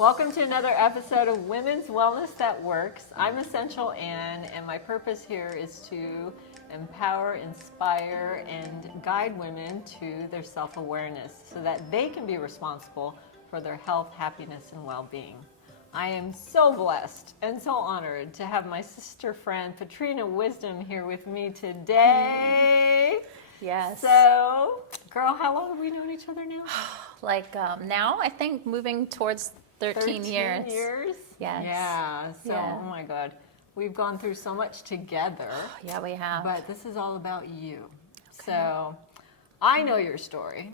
Welcome to another episode of Women's Wellness That Works. I'm Essential Ann, and my purpose here is to empower, inspire, and guide women to their self-awareness so that they can be responsible for their health, happiness, and well-being. I am so blessed and so honored to have my sister friend Patrina Wisdom here with me today. Yes. So, girl, how long have we known each other now? Now, I think moving towards 13 years. 13 years? Yes. Yeah. So, Yeah. oh my God. We've gone through so much together. Yeah, we have. But this is all about you. Okay. So, I know your story,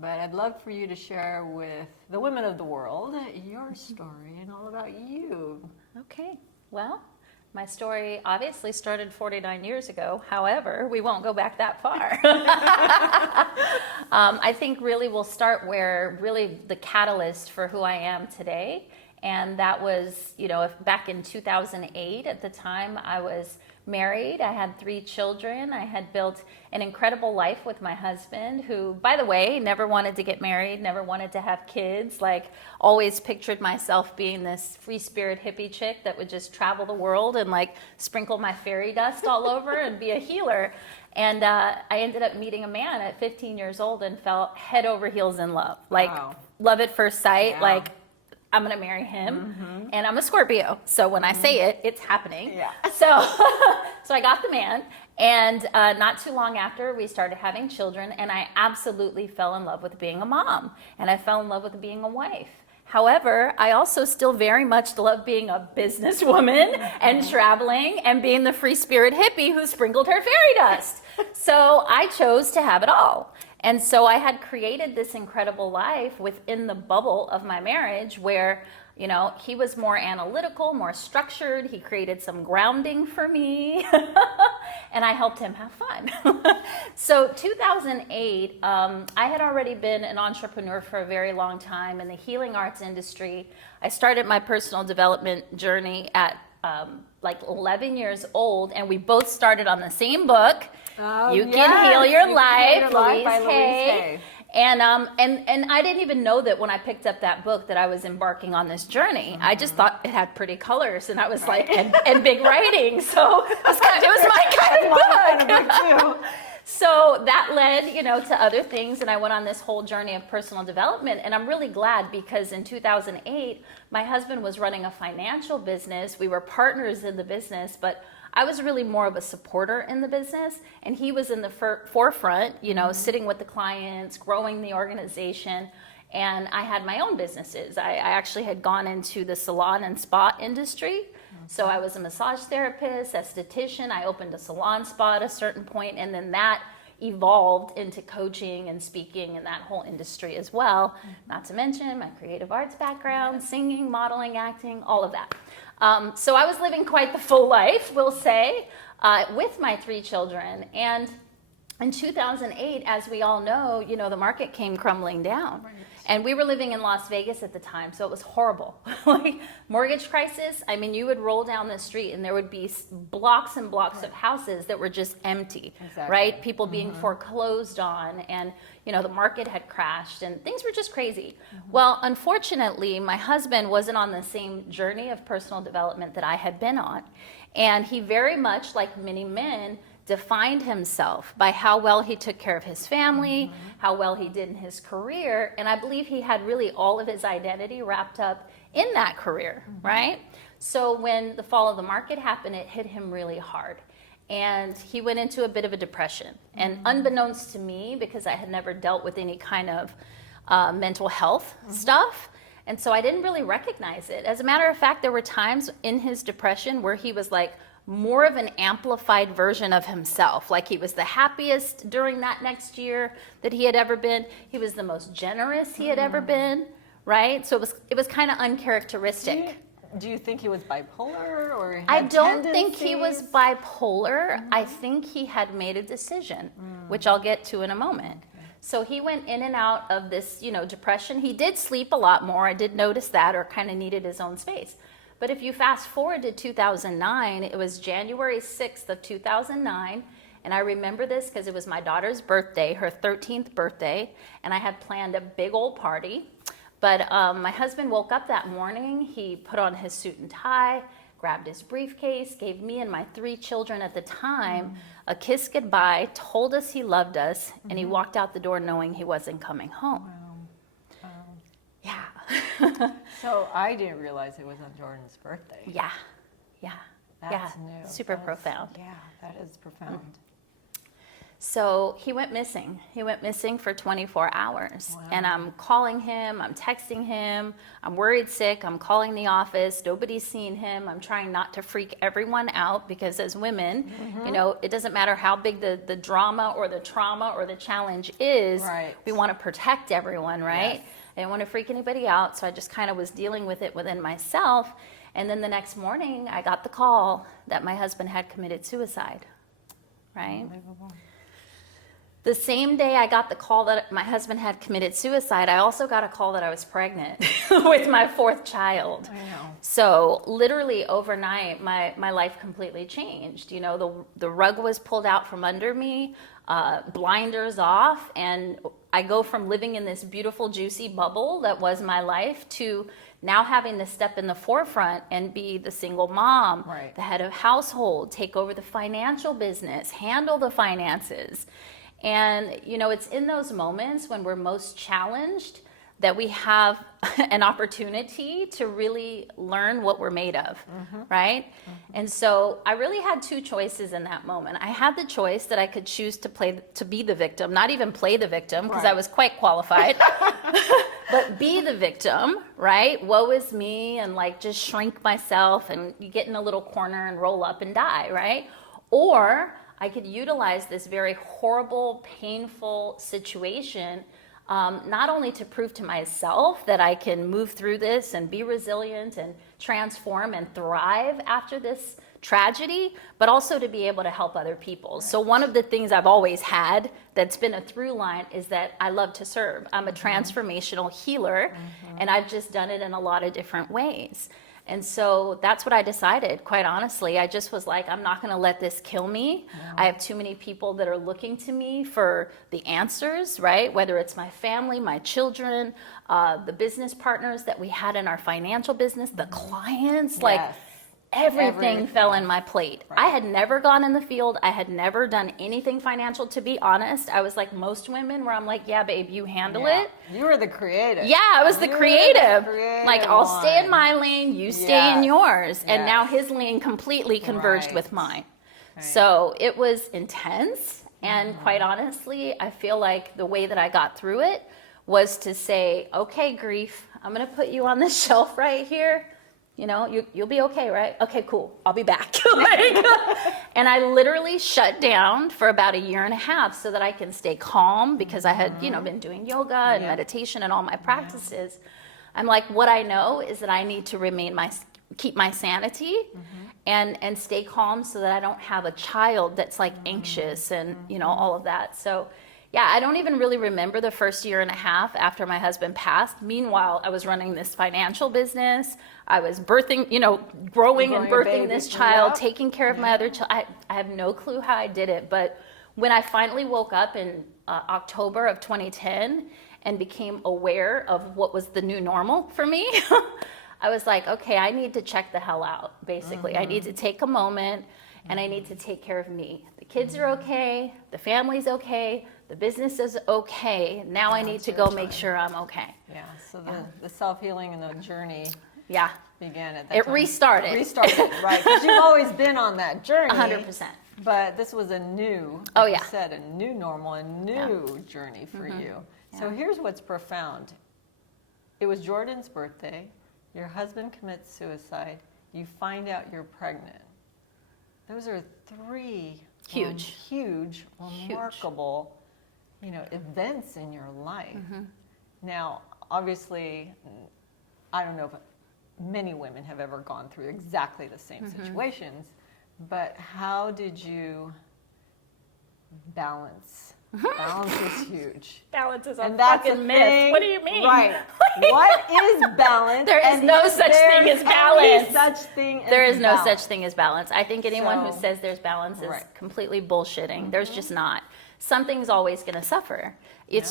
but I'd love for you to share with the women of the world your story and all about you. Okay. Well, my story obviously started 49 years ago. However, we won't go back that far. I think really we'll start where really the catalyst for who I am today. And that was, back in 2008, at the time I was married. I had 3 children. I had built an incredible life with my husband, who, by the way, never wanted to get married, never wanted to have kids, always pictured myself being this free spirit hippie chick that would just travel the world and sprinkle my fairy dust all over and be a healer. And I ended up meeting a man at 15 years old and fell head over heels in love. Wow. Love at first sight, Yeah. I'm going to marry him. And I'm a Scorpio. So when I say it, it's happening. Yeah. So I got the man. And not too long after, we started having children. And I absolutely fell in love with being a mom. And I fell in love with being a wife. However, I also still very much love being a businesswoman and traveling and being the free spirit hippie who sprinkled her fairy dust. So I chose to have it all. And so I had created this incredible life within the bubble of my marriage where, he was more analytical, more structured. He created some grounding for me and I helped him have fun. So 2008, I had already been an entrepreneur for a very long time in the healing arts industry. I started my personal development journey at 11 years old, and we both started on the same book. You Can Heal Your Life, Louise Hay. And I didn't even know that when I picked up that book that I was embarking on this journey. I just thought it had pretty colors, and I was and big writing. So it was my kind of book. So that led, to other things, and I went on this whole journey of personal development. And I'm really glad because in 2008, my husband was running a financial business. We were partners in the business, but I was really more of a supporter in the business, and he was in the forefront, sitting with the clients, growing the organization. And I had my own businesses. I actually had gone into the salon and spa industry. So I was a massage therapist, esthetician. I opened a salon spa at a certain point, and then that evolved into coaching and speaking in that whole industry as well. Not to mention my creative arts background, singing, modeling, acting, all of that. So I was living quite the full life, we'll say, with my 3 children. And in 2008, as we all know, the market came crumbling down. Right. And we were living in Las Vegas at the time, so it was horrible. Mortgage crisis, you would roll down the street and there would be blocks and blocks of houses that were just empty, right? People being foreclosed on, and the market had crashed and things were just crazy. Well, unfortunately, my husband wasn't on the same journey of personal development that I had been on. And he very much, like many men, defined himself by how well he took care of his family, how well he did in his career, and I believe he had really all of his identity wrapped up in that career, right? So when the fall of the market happened, it hit him really hard. And he went into a bit of a depression. And unbeknownst to me, because I had never dealt with any kind of mental health stuff, and so I didn't really recognize it. As a matter of fact, there were times in his depression where he was more of an amplified version of himself. He was the happiest during that next year that he had ever been. He was the most generous he had ever been, right? So it was kind of uncharacteristic. Do you think he was bipolar or I don't think he was bipolar. I think he had made a decision, which I'll get to in a moment. So he went in and out of this, depression. He did sleep a lot more. I did notice that, or kind of needed his own space. But if you fast forward to 2009, it was January 6th of 2009, and I remember this because it was my daughter's birthday, her 13th birthday, and I had planned a big old party. But my husband woke up that morning. He put on his suit and tie, grabbed his briefcase, gave me and my 3 children at the time a kiss goodbye, told us he loved us, and he walked out the door knowing he wasn't coming home. Yeah. So I didn't realize it was on Jordan's birthday. Yeah. That's yeah. new. Super profound. Yeah, that is profound. So he went missing. He went missing for 24 hours. Wow. And I'm calling him, I'm texting him, I'm worried sick, I'm calling the office, nobody's seen him. I'm trying not to freak everyone out because as women, you know, it doesn't matter how big the drama or the trauma or the challenge is, Right. we want to protect everyone, right? Yes. I didn't want to freak anybody out, so I just kind of was dealing with it within myself. And then the next morning, I got the call that my husband had committed suicide, right? Unbelievable. The same day I got the call that my husband had committed suicide, I also got a call that I was pregnant with my 4th child. I know. So literally overnight, my life completely changed. You know, the rug was pulled out from under me, blinders off, and I go from living in this beautiful, juicy bubble that was my life to now having to step in the forefront and be the single mom, Right. the head of household, take over the financial business, handle the finances. And, you know, it's in those moments when we're most challenged that we have an opportunity to really learn what we're made of, right? And so I really had 2 choices in that moment. I had the choice that I could choose to be the victim, not even play the victim, because I Right. was quite qualified, but be the victim, right? Woe is me, and like just shrink myself and you get in a little corner and roll up and die, right? Or I could utilize this very horrible, painful situation, not only to prove to myself that I can move through this and be resilient and transform and thrive after this tragedy, but also to be able to help other people. Right. So one of the things I've always had that's been a through line is that I love to serve. I'm a transformational healer, and I've just done it in a lot of different ways. And so that's what I decided, quite honestly. I just was like, I'm not going to let this kill me. I have too many people that are looking to me for the answers, right? Whether it's my family, my children, the business partners that we had in our financial business, the clients, like everything fell in my plate. Right. I had never gone in the field. I had never done anything financial, to be honest. I was like most women where I'm like, yeah, babe, you handle it. You were the creative. Yeah, I was the creative. Like, I'll one. stay in my lane, you stay in yours. And Yes. now his lane completely converged Right. with mine. Right. So it was intense. And quite honestly, I feel like the way that I got through it was to say, okay, grief, I'm going to put you on this shelf right here. You know, you'll be okay, right? Okay, cool. I'll be back. And I literally shut down for about 1.5 years so that I can stay calm, because I had, you know, been doing yoga and meditation and all my practices. I'm like, what I know is that I need to keep my sanity and stay calm so that I don't have a child that's like anxious and, you know, all of that. So yeah, I don't even really remember the first 1.5 years after my husband passed. Meanwhile, I was running this financial business. I was birthing, you know, growing and birthing this child, taking care of my other child. I have no clue how I did it. But when I finally woke up in October of 2010 and became aware of what was the new normal for me, I was like, okay, I need to check the hell out, basically. I need to take a moment and I need to take care of me. The kids are okay. The family's okay. The business is okay. Now I need to go make sure I'm okay. Yeah, so the self-healing and the journey began at that It time. restarted. Right, because you've always been on that journey. 100%. But this was a new, like you said, a new normal, a new journey for you. So here's what's profound. It was Jordan's birthday. Your husband commits suicide. You find out you're pregnant. Those are 3 huge, remarkable, you know, events in your life. Now, obviously, I don't know if many women have ever gone through exactly the same situations, but how did you balance? Balance is huge. Balance is a And that's fucking a myth. thing, What do you mean? Right. What is balance? There is no such thing as balance. There is no such thing as balance. I think anyone who says there's balance is completely bullshitting. There's just not. something's always going to suffer.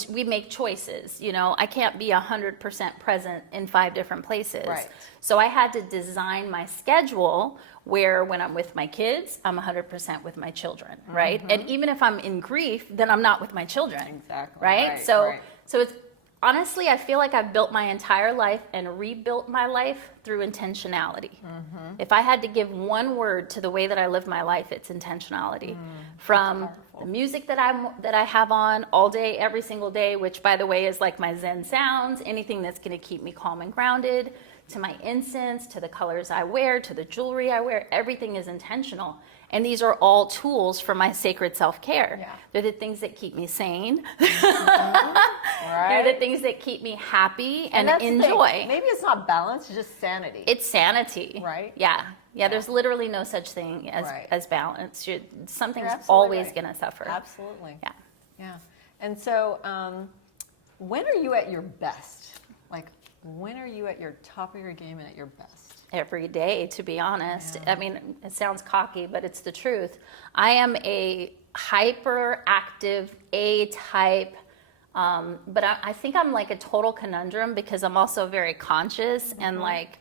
We make choices. You know, I can't be 100% present in 5 different places. Right. So I had to design my schedule where when I'm with my kids, I'm 100% with my children, right? And even if I'm in grief, then I'm not with my children. Exactly. Right? So it's honestly, I feel like I've built my entire life and rebuilt my life through intentionality. If I had to give one word to the way that I live my life, it's intentionality. From the music that I have on all day, every single day, which by the way is like my Zen sounds, anything that's going to keep me calm and grounded, to my incense, to the colors I wear, to the jewelry I wear, everything is intentional. And these are all tools for my sacred self-care. Yeah. They're the things that keep me sane. Right. They're the things that keep me happy and that's the thing. enjoy. Maybe it's not balance, it's just sanity. It's sanity. Right? Yeah, there's literally no such thing as balance. Something's always going to suffer. Absolutely. Yeah. And so, when are you at your best? Like, when are you at your top of your game and at your best? Every day, to be honest. Yeah. I mean, it sounds cocky, but it's the truth. I am a hyperactive A-type, but I think I'm like a total conundrum because I'm also very conscious and like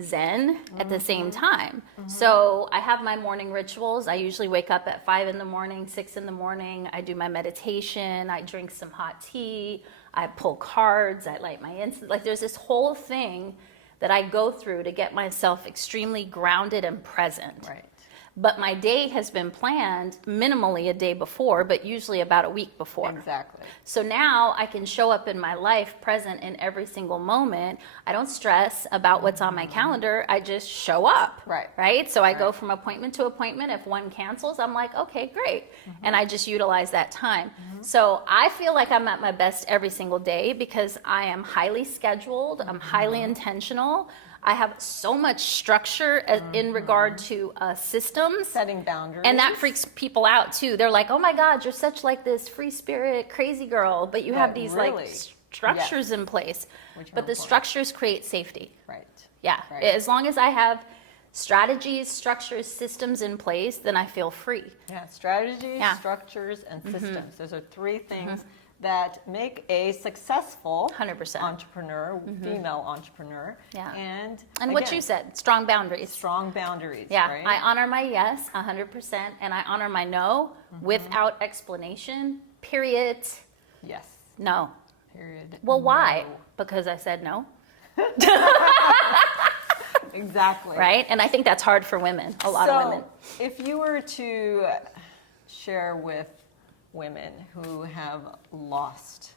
Zen at the same time. So I have my morning rituals. I usually wake up at 5 in the morning, 6 in the morning. I do my meditation. I drink some hot tea. I pull cards. I light my incense. Like there's this whole thing that I go through to get myself extremely grounded and present. Right. But my day has been planned minimally a day before, but usually about a week before. Exactly. So now I can show up in my life present in every single moment. I don't stress about what's on my calendar. I just show up. Right. Right? So I go from appointment to appointment. If one cancels, I'm like, okay, great. And I just utilize that time. So I feel like I'm at my best every single day because I am highly scheduled. I'm highly intentional. I have so much structure in regard to systems. Setting boundaries. And that freaks people out too. They're like, oh my God, you're such like this free spirit, crazy girl, but you have these really, like structures in place. Which are But the important. structures create safety. Right. Yeah. Right. As long as I have strategies, structures, systems in place, then I feel free. Yeah. Strategies, Yeah. structures, and systems. Those are 3 things that make a successful 100%. entrepreneur, female entrepreneur. Yeah. And What again, you said, strong boundaries. strong boundaries. Yeah, Right? I honor my yes 100%, and I honor my no without explanation. Period. Yes. No. Period. Well, why? No. Because I said no. Exactly. Right? And I think that's hard for women, a lot of women. If you were to share with women who have lost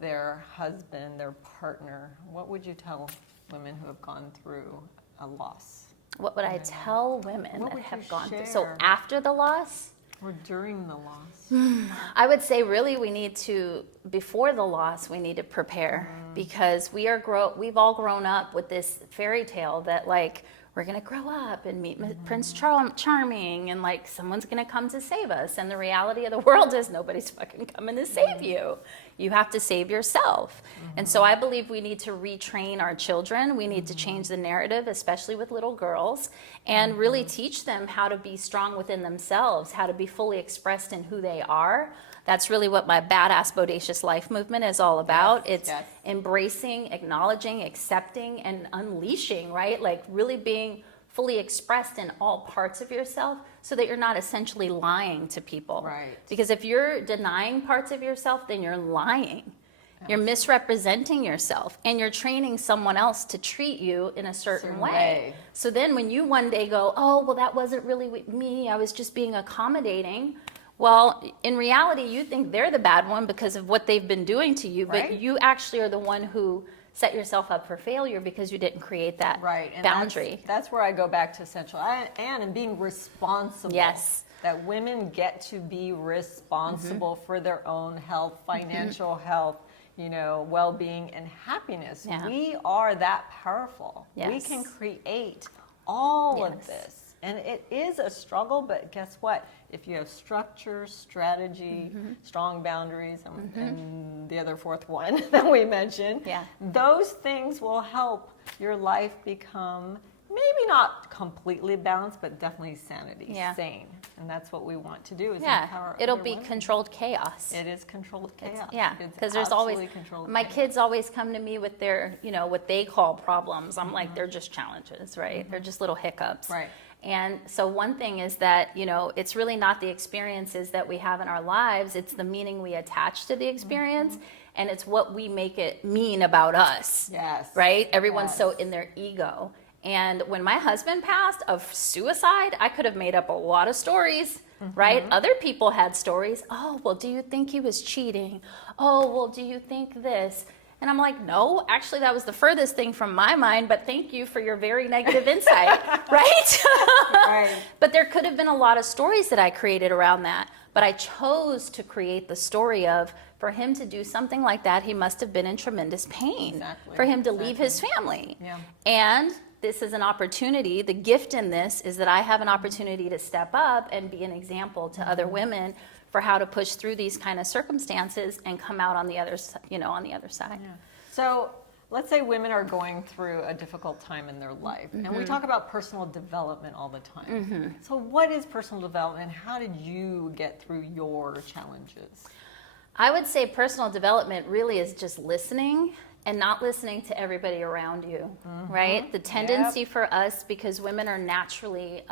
their husband, their partner, what would you tell women who have gone through a loss? What would I tell women What that would have you gone through? So share? after the loss, Or during the loss? I would say really we need to, before the loss, we need to prepare because we've all grown up with this fairy tale that like we're going to grow up and meet Prince Charming and like someone's going to come to save us. And the reality of the world is nobody's fucking coming to save you. You have to save yourself. And so I believe we need to retrain our children. We need to change the narrative, especially with little girls, and really teach them how to be strong within themselves, how to be fully expressed in who they are. That's really what my Badass Bodacious Life movement is all about. It's embracing, acknowledging, accepting, and unleashing, right? Like really being fully expressed in all parts of yourself so that you're not essentially lying to people. Right. Because if you're denying parts of yourself, then you're lying. You're misrepresenting yourself and you're training someone else to treat you in a certain way. So then when you one day go, oh, well, that wasn't really me, I was just being accommodating. Well, in reality, you think they're the bad one because of what they've been doing to you, but you actually are the one who set yourself up for failure because you didn't create that boundary. That's where I go back to essential and being responsible. Yes. That women get to be responsible for their own health, financial health, well-being and happiness. Yeah. We are that powerful. Yes. We can create all of this. And it is a struggle, but guess what? If you have structure, strategy, strong boundaries, and the other 4th one that we mentioned, those things will help your life become maybe not completely balanced, but definitely sanity, sane. And that's what we want to do is Yeah, empower it'll other be women. controlled chaos. It is controlled chaos. Yeah, It's because there's always, absolutely controlled my chaos. kids always come to me with their, what they call problems. I'm like, they're just challenges, right? They're just little hiccups. Right. And so one thing is that, it's really not the experiences that we have in our lives, it's the meaning we attach to the experience, and it's what we make it mean about us. Yes. Right? Everyone's Yes. so in their ego. And when my husband passed of suicide, I could have made up a lot of stories, right? Other people had stories. Oh, well, do you think he was cheating? Oh, well, do you think this? And I'm like, no, actually, that was the furthest thing from my mind, but thank you for your very negative insight, right? Right. But there could have been a lot of stories that I created around that. But I chose to create the story of, for him to do something like that, he must have been in tremendous pain. Exactly. For him to leave his family. Yeah. And this is an opportunity. The gift in this is that I have an opportunity to step up and be an example to other women for how to push through these kind of circumstances and come out on the other, on the other side. Yeah. So let's say women are going through a difficult time in their life, and we talk about personal development all the time. So what is personal development? How did you get through your challenges? I would say personal development really is just listening and not listening to everybody around you, right? The tendency for us, because women are naturally,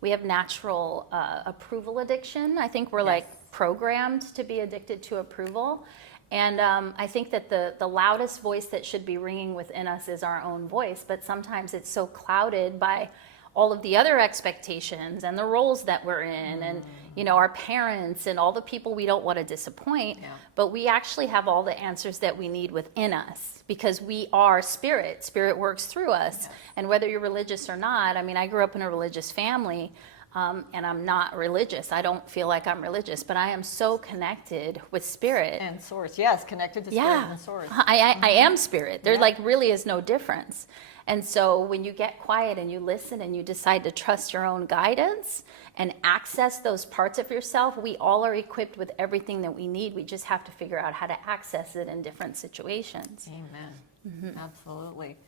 we have natural approval addiction. I think we're like programmed to be addicted to approval. And I think that the loudest voice that should be ringing within us is our own voice, but sometimes it's so clouded by all of the other expectations and the roles that we're in and our parents and all the people we don't want to disappoint, but we actually have all the answers that we need within us because we are spirit works through us. And whether you're religious or not, I mean, I grew up in a religious family, and I'm not religious. I don't feel like I'm religious, but I am so connected with spirit And source, yes, connected to spirit and source. I am spirit. There like really is no difference. And so when you get quiet and you listen and you decide to trust your own guidance and access those parts of yourself, we all are equipped with everything that we need. We just have to figure out how to access it in different situations. Amen. Absolutely.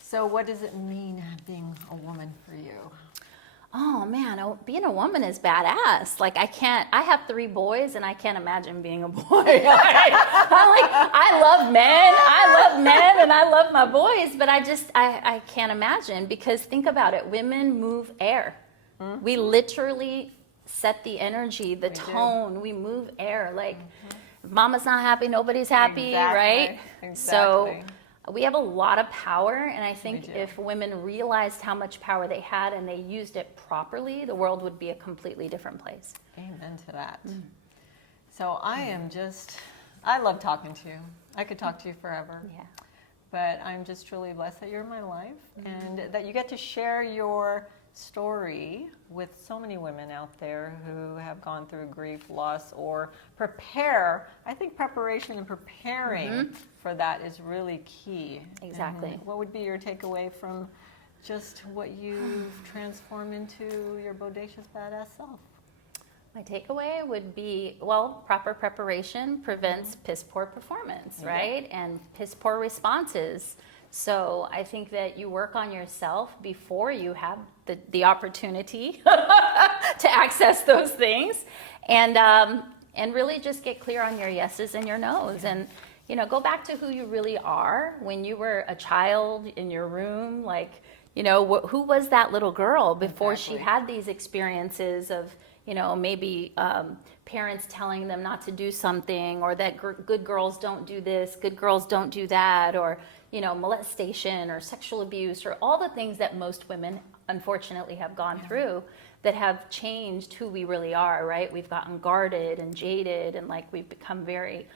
So what does it mean being a woman for you? Oh man, being a woman is badass. Like I have 3 boys and I can't imagine being a boy. I love men and I love my boys, but I can't imagine because think about it, women move air. We literally set the energy, the tone, we move air. Like if mama's not happy, nobody's happy, right? Exactly. So we have a lot of power, and I think if women realized how much power they had and they used it properly, the world would be a completely different place. Amen to that. So I love talking to you. I could talk to you forever. Yeah. But I'm just truly blessed that you're in my life and that you get to share your story with so many women out there who have gone through grief, loss, or prepare. I think preparation and preparing for that is really key. Exactly. And what would be your takeaway from just what you've transformed into your bodacious badass self? My takeaway would be, proper preparation prevents piss poor performance, right? And piss poor responses. So I think that you work on yourself before you have the opportunity to access those things, and really just get clear on your yeses and your nos, and go back to who you really are when you were a child in your room. Like, who was that little girl before she had these experiences of maybe parents telling them not to do something, or that good girls don't do this, good girls don't do that, or molestation or sexual abuse, or all the things that most women unfortunately have gone through that have changed who we really are, right? We've gotten guarded and jaded, and like we've become very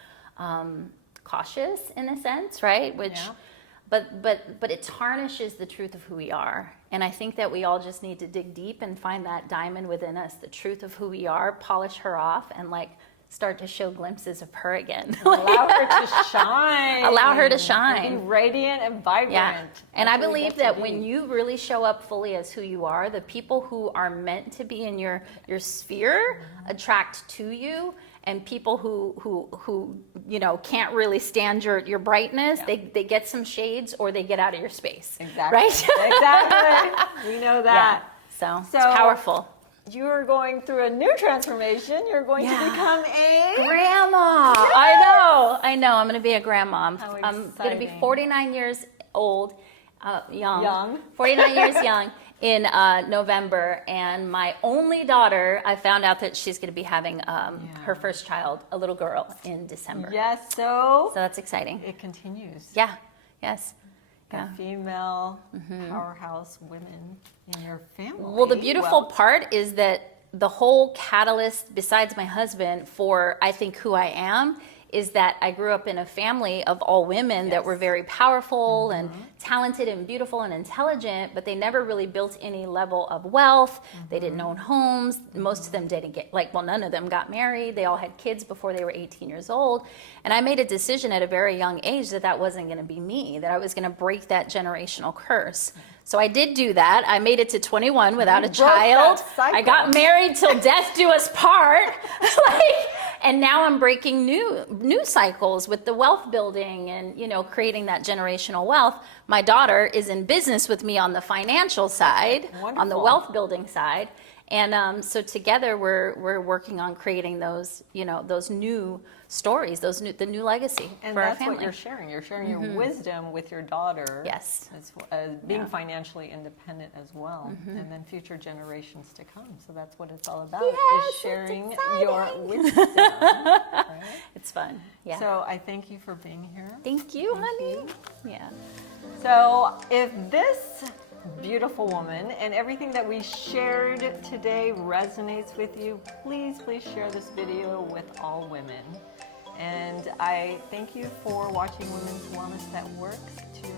cautious in a sense, right? But it tarnishes the truth of who we are. And I think that we all just need to dig deep and find that diamond within us, the truth of who we are, polish her off, and like start to show glimpses of her again. Allow her to shine. Allow her to shine. Be radiant and vibrant. Yeah. And I believe that when you you really show up fully as who you are, the people who are meant to be in your sphere attract to you. And people who can't really stand your brightness, they get some shades or they get out of your space. Exactly. Right? Exactly. We know that. Yeah. So it's powerful. you're going through a new transformation. You're going to become a grandma. I know. I'm going to be a grandma. How I'm going to be exciting. 49 years old, Young. 49 years young in November. And my only daughter, I found out that she's going to be having her first child, a little girl, in December. Yes, so So that's exciting. it continues. Yeah. Yes. The Yeah. female powerhouse women in your family. Well, the beautiful part is that the whole catalyst, besides my husband, for I think who I am, is that I grew up in a family of all women that were very powerful and talented and beautiful and intelligent, but they never really built any level of wealth. They didn't own homes. Most of them didn't get, none of them got married. They all had kids before they were 18 years old. And I made a decision at a very young age that that wasn't going to be me, that I was going to break that generational curse. So I did do that. I made it to 21 without a child. I got married till death do us part. And now I'm breaking new cycles with the wealth building and, creating that generational wealth. My daughter is in business with me on the financial side, on the wealth building side. And so together we're working on creating those, those new stories, the new legacy and for our that's family. what you're sharing. You're sharing your wisdom with your daughter. Yes. As being financially independent as well, and then future generations to come. So that's what it's all about, Yes, is sharing it's your exciting. wisdom. Right? It's fun. Yeah. So I thank you for being here. Thank you, honey. Yeah. So if this beautiful woman and everything that we shared today resonates with you, please share this video with all women. And I thank you for watching Women's Wellness That Works. To your